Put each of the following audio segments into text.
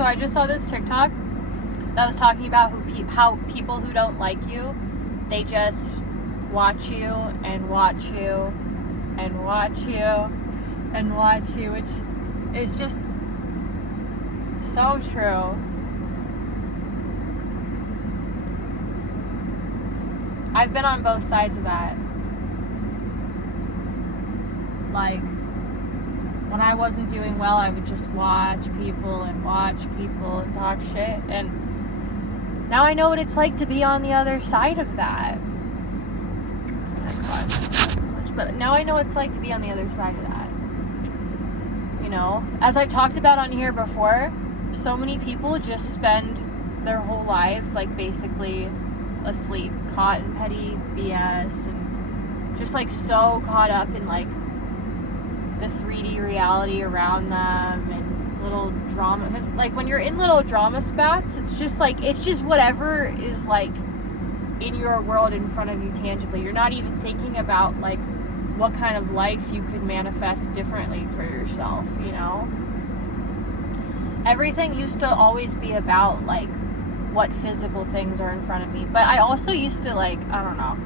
So I just saw this TikTok that was talking about how people who don't like you, they just watch you and watch you and watch you and watch you, which is just so true. I've been on both sides of that. Like, when I wasn't doing well, I would just watch people and talk shit. And now I know what it's like to be on the other side of that. Not so much, but now I know what it's like to be on the other side of that. You know, as I've talked about on here before, so many people just spend their whole lives like basically asleep, caught in petty BS, and just like so caught up in like the 3D reality around them and little drama. Because like when you're in little drama spats, it's just whatever is like in your world in front of you tangibly. You're not even thinking about like what kind of life you could manifest differently for yourself, you know? Everything used to always be about like what physical things are in front of me. But I also used to like, I don't know,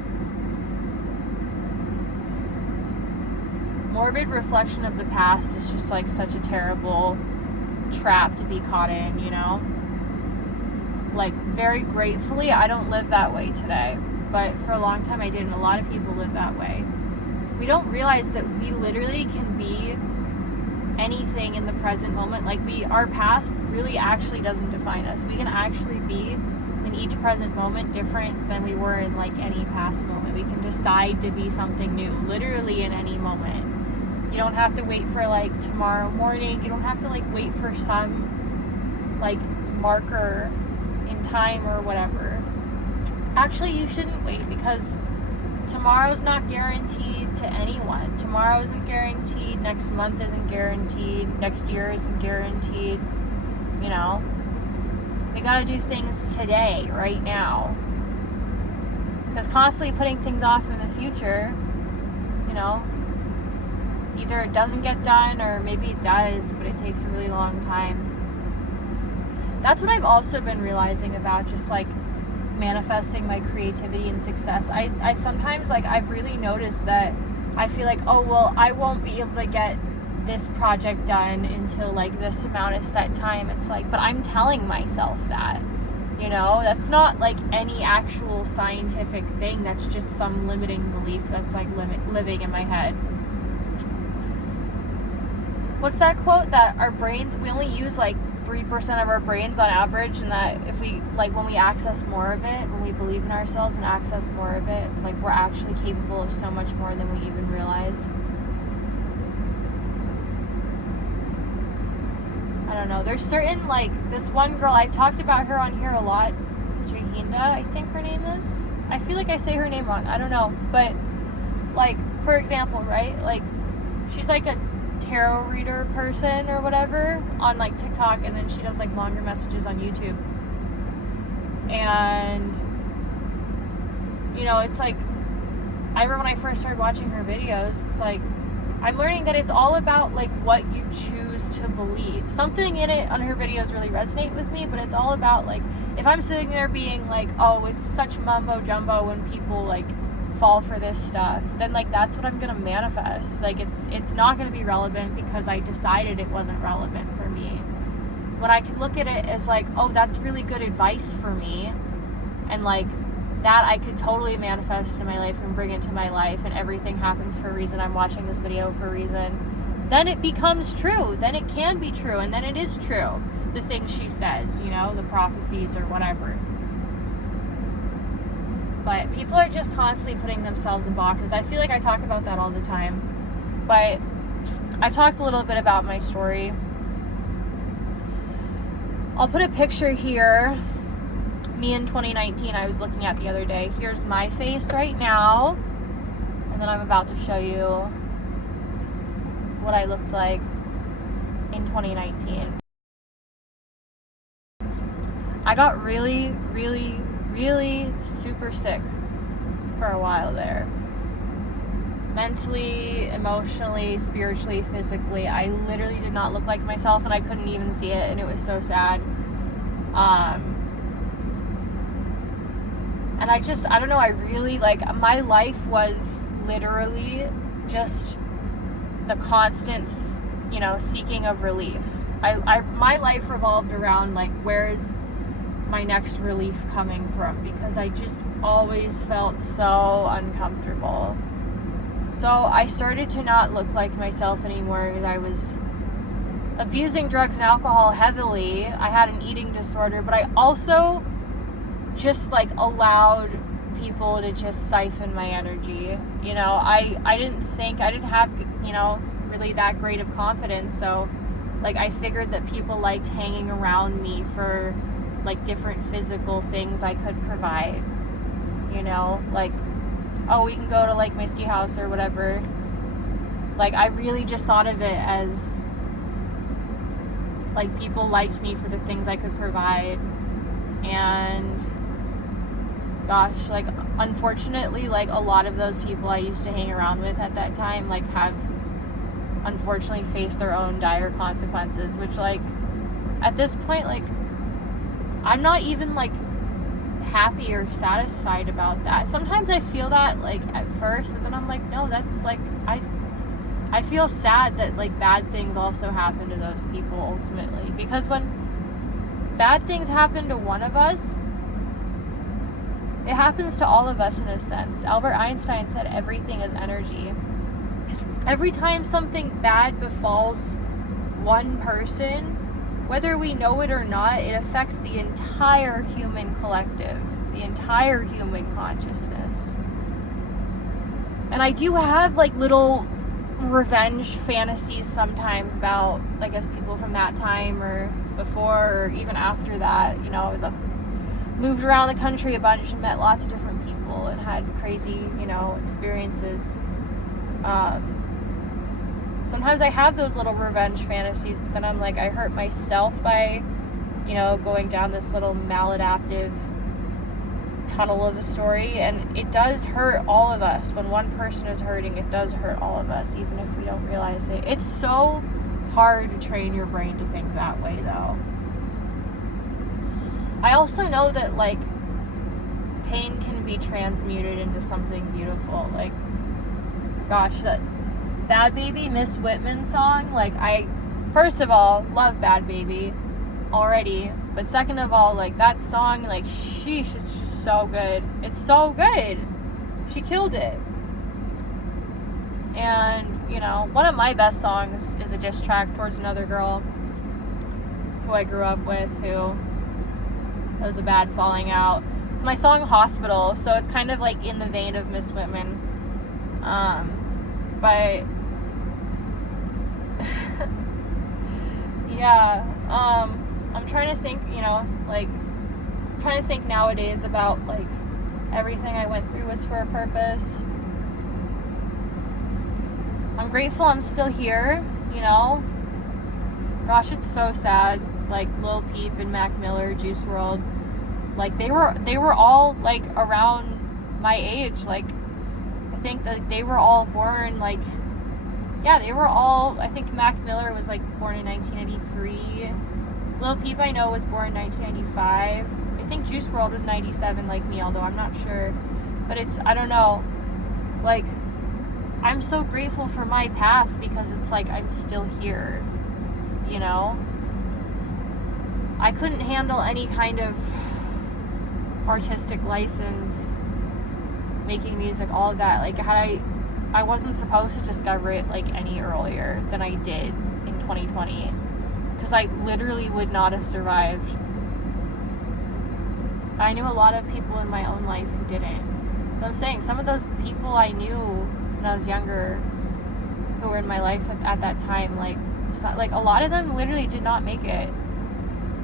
morbid reflection of the past is just like such a terrible trap to be caught in, you know? Like, very gratefully, I don't live that way today. But for a long time I did, and a lot of people live that way. We don't realize that we literally can be anything in the present moment. Like, our past really actually doesn't define us. We can actually be in each present moment different than we were in like any past moment. We can decide to be something new, literally in any moment. You don't have to wait for like tomorrow morning. You don't have to like wait for some like marker in time or whatever. Actually, you shouldn't wait, because tomorrow's not guaranteed to anyone. Tomorrow isn't guaranteed. Next month isn't guaranteed. Next year isn't guaranteed. You know? We gotta do things today, right now. Because constantly putting things off in the future, you know, either it doesn't get done or maybe it does, but it takes a really long time. That's what I've also been realizing about just like manifesting my creativity and success. I sometimes, like, I've really noticed that I feel like, oh, well, I won't be able to get this project done until like this amount of set time. It's like, but I'm telling myself that, you know, that's not like any actual scientific thing. That's just some limiting belief that's like living in my head. What's that quote? That our brains, we only use like 3% of our brains on average, and that if we, like, when we access more of it, when we believe in ourselves and access more of it, like, we're actually capable of so much more than we even realize. I don't know. There's certain, like, this one girl, I've talked about her on here a lot, Jahinda, I think her name is. I feel like I say her name wrong. I don't know. But, like, for example, right? Like, she's like a tarot reader person or whatever on like TikTok, and then she does like longer messages on YouTube. And you know, it's like, I remember when I first started watching her videos, it's like I'm learning that it's all about like what you choose to believe. Something in it on her videos really resonate with me, but it's all about like, if I'm sitting there being like, oh, it's such mumbo jumbo when people like fall for this stuff, then like that's what I'm gonna manifest. Like it's not gonna be relevant because I decided it wasn't relevant for me. When I could look at it as like, oh, that's really good advice for me, and like that I could totally manifest in my life and bring it to my life, and everything happens for a reason. I'm watching this video for a reason. Then it becomes true. Then it can be true, and then it is true. The things she says, you know, the prophecies or whatever. But people are just constantly putting themselves in boxes. I feel like I talk about that all the time. But I've talked a little bit about my story. I'll put a picture here. Me in 2019, I was looking at the other day. Here's my face right now. And then I'm about to show you what I looked like in 2019. I got really, really, really super sick for a while there. mentally, emotionally, spiritually, physically. I literally did not look like myself, and I couldn't even see it, and it was so sad. And I don't know, I really, like, my life was literally just the constant, you know, seeking of relief. My life revolved around, like, where's my next relief coming from? Because I just always felt so uncomfortable. So I started to not look like myself anymore, because I was abusing drugs and alcohol heavily. I had an eating disorder, but I also just, like, allowed people to just siphon my energy. You know, I didn't have, you know, really that great of confidence, so, like, I figured that people liked hanging around me for, like, different physical things I could provide, you know, like, oh, we can go to, like, my ski house or whatever. Like, I really just thought of it as, like, people liked me for the things I could provide. And gosh, like, unfortunately, like, a lot of those people I used to hang around with at that time, like, have unfortunately faced their own dire consequences, which, like, at this point, like, I'm not even, like, happy or satisfied about that. Sometimes I feel that, like, at first, but then I'm like, no, that's, like, I feel sad that, like, bad things also happen to those people ultimately, because when bad things happen to one of us, it happens to all of us in a sense. Albert Einstein said everything is energy. Every time something bad befalls one person, whether we know it or not, it affects the entire human collective, the entire human consciousness. And I do have, like, little revenge fantasies sometimes about, I guess, people from that time or before or even after that. You know, I've moved around the country a bunch and met lots of different people and had crazy, you know, experiences. Sometimes I have those little revenge fantasies, but then I'm like, I hurt myself by, you know, going down this little maladaptive tunnel of a story, and it does hurt all of us. When one person is hurting, it does hurt all of us, even if we don't realize it. It's so hard to train your brain to think that way, though. I also know that, like, pain can be transmuted into something beautiful. Like, gosh, that Bad Baby, Miss Whitman song, like, I, first of all, love Bad Baby already, but second of all, like, that song, like, sheesh, it's just so good. It's so good. She killed it. And, you know, one of my best songs is a diss track towards another girl who I grew up with, who was a bad falling out. It's my song Hospital, so it's kind of, like, in the vein of Miss Whitman. But yeah, I'm trying to think, you know, like, I'm trying to think nowadays about, like, everything I went through was for a purpose. I'm grateful I'm still here, you know. Gosh, it's so sad. Like, Lil Peep and Mac Miller, Juice WRLD, like, they were all, like, around my age. Like, I think that they were all born, like, yeah, they were all, I think Mac Miller was, like, born in 1993. Lil Peep, I know, was born in 1995. I think Juice WRLD was 97, like me, although I'm not sure. But it's, I don't know, like, I'm so grateful for my path, because it's like I'm still here, you know? I couldn't handle any kind of artistic license, making music, all of that. Like, I wasn't supposed to discover it, like, any earlier than I did in 2020, because I literally would not have survived. I knew a lot of people in my own life who didn't. So I'm saying, some of those people I knew when I was younger, who were in my life at that time, like, a lot of them literally did not make it.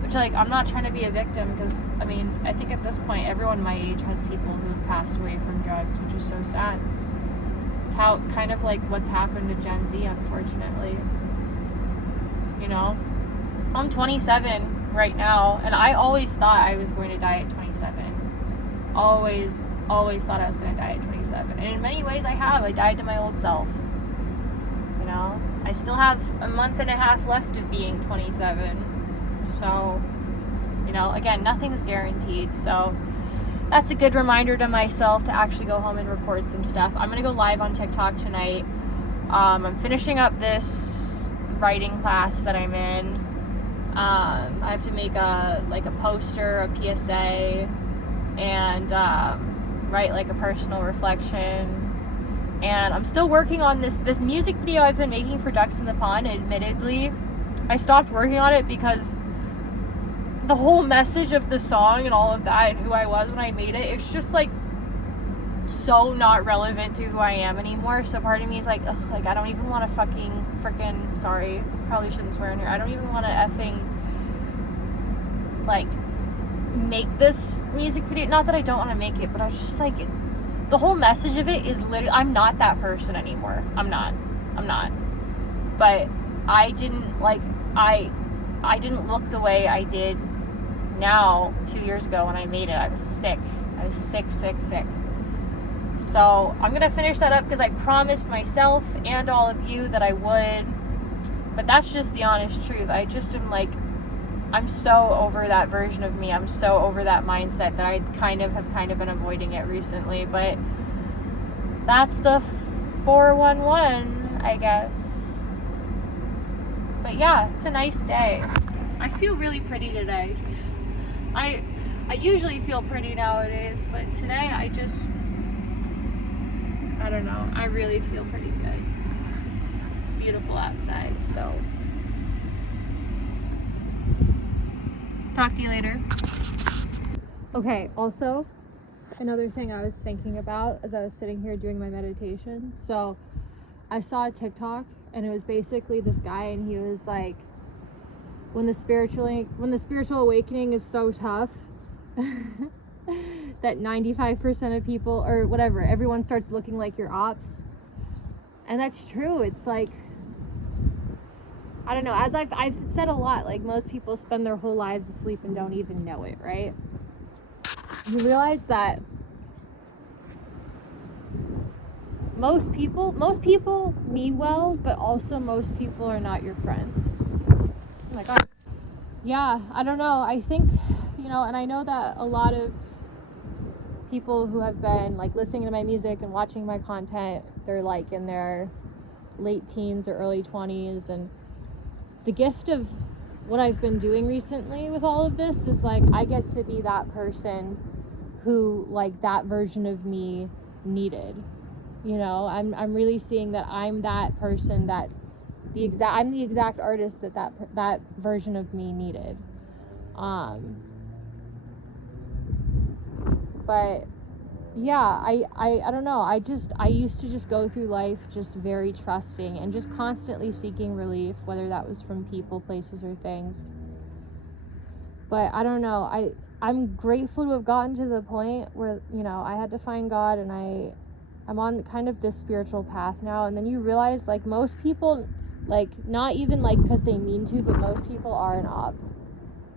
Which, like, I'm not trying to be a victim, because, I mean, I think at this point, everyone my age has people who have passed away from drugs, which is so sad. It's how, kind of like what's happened to Gen Z, unfortunately. You know? I'm 27 right now, and I always thought I was going to die at 27. Always always thought I was going to die at 27. And in many ways I have. I died to my old self. You know? I still have a month and a half left of being 27. So, you know, again, nothing's guaranteed. So that's a good reminder to myself to actually go home and record some stuff. I'm going to go live on TikTok tonight. I'm finishing up this writing class that I'm in. I have to make a poster, a PSA, and write like a personal reflection. And I'm still working on this music video I've been making for Ducks in the Pond. Admittedly, I stopped working on it because the whole message of the song and all of that and who I was when I made it, it's just like so not relevant to who I am anymore. So part of me is like, ugh, like I don't even want to freaking sorry, probably shouldn't swear in here. I don't even want to effing like make this music video. Not that I don't want to make it, but I was just like, the whole message of it is literally, I'm not that person anymore. I'm not. But I didn't look the way I did now 2 years ago when I made it. I was sick. So I'm going to finish that up because I promised myself and all of you that I would. But that's just the honest truth. I just am like, I'm so over that version of me. I'm so over that mindset that I kind of been avoiding it recently. But that's the 411, I guess. But yeah, it's a nice day. I feel really pretty today. I usually feel pretty nowadays, but today I don't know. I really feel pretty good. It's beautiful outside, so. Talk to you later. Okay, also, another thing I was thinking about as I was sitting here doing my meditation. So, I saw a TikTok, and it was basically this guy, and he was like, when the spiritual awakening is so tough that 95% of people, or whatever, everyone starts looking like your ops. And that's true. It's like, I don't know, as I've said a lot, like most people spend their whole lives asleep and don't even know it, right? You realize that most people mean well, but also most people are not your friends. Oh my God. Yeah, I don't know. I think, you know, and I know that a lot of people who have been like listening to my music and watching my content, they're like in their late teens or early 20s, and the gift of what I've been doing recently with all of this is like I get to be that person who like that version of me needed. You know, I'm really seeing that I'm that person that I'm the exact artist that version of me needed. But yeah, I don't know. I used to just go through life just very trusting and just constantly seeking relief, whether that was from people, places, or things. But I don't know. I'm grateful to have gotten to the point where, you know, I had to find God, and I'm on kind of this spiritual path now. And then you realize, like, most people, like, not even like because they mean to, but most people are an op.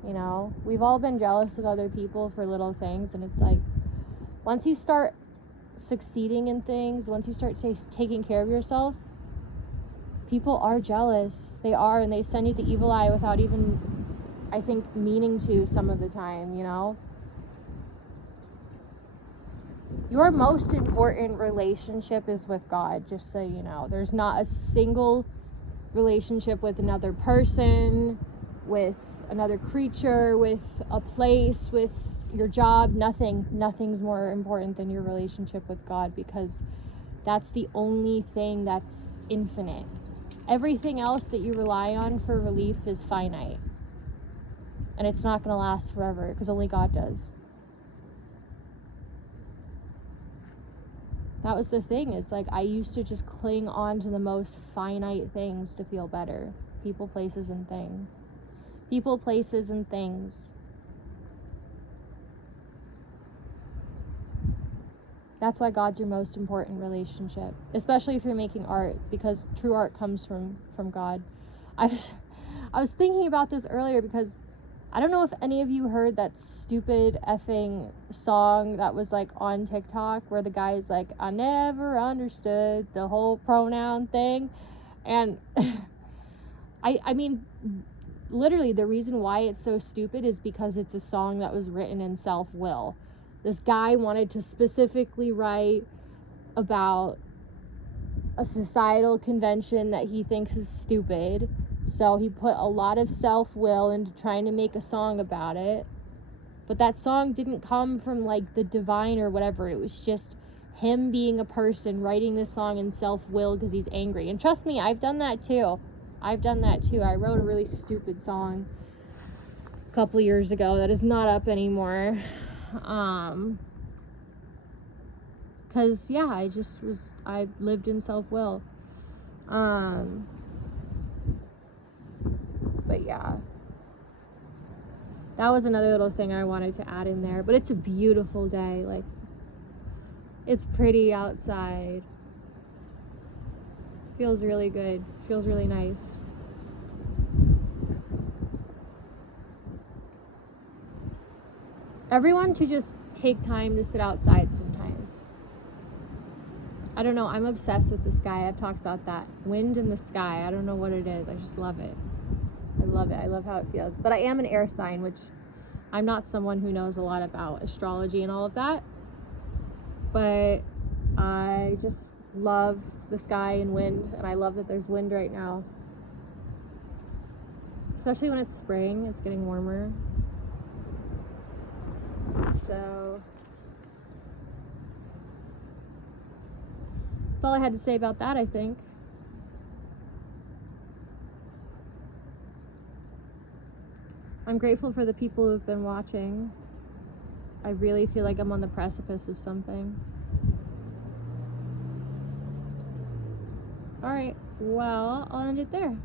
You know, we've all been jealous of other people for little things, and it's like, once you start succeeding in things, once you start taking care of yourself, people are jealous. They are, and they send you the evil eye without even, I think, meaning to some of the time, you know? Your most important relationship is with God, just so you know. There's not a single relationship with another person, with another creature, with a place, with your job. Nothing's more important than your relationship with God, because that's the only thing that's infinite. Everything else that you rely on for relief is finite, and it's not going to last forever, because only God does. That was the thing, is like I used to just cling on to the most finite things to feel better. People, places, and things. People, places, and things. That's why God's your most important relationship, especially if you're making art, because true art comes from God. I was thinking about this earlier, because I don't know if any of you heard that stupid effing song that was like on TikTok where the guy's like, I never understood the whole pronoun thing. And I mean, literally the reason why it's so stupid is because it's a song that was written in self-will. This guy wanted to specifically write about a societal convention that he thinks is stupid. So he put a lot of self-will into trying to make a song about it. But that song didn't come from like the divine or whatever. It was just him being a person writing this song in self-will because he's angry. And trust me, I've done that too. I wrote a really stupid song a couple years ago that is not up anymore. Because yeah, I lived in self-will. But yeah, that was another little thing I wanted to add in there. But it's a beautiful day. Like, it's pretty outside. Feels really good. Feels really nice. Everyone should just take time to sit outside sometimes. I don't know, I'm obsessed with the sky. I've talked about that. Wind in the sky. I don't know what it is. I just love it. I love it. I love how it feels. But I am an air sign, which I'm not someone who knows a lot about astrology and all of that. But I just love the sky and wind, and I love that there's wind right now. Especially when it's spring, it's getting warmer. So that's all I had to say about that, I think. I'm grateful for the people who've been watching. I really feel like I'm on the precipice of something. Alright, well, I'll end it there.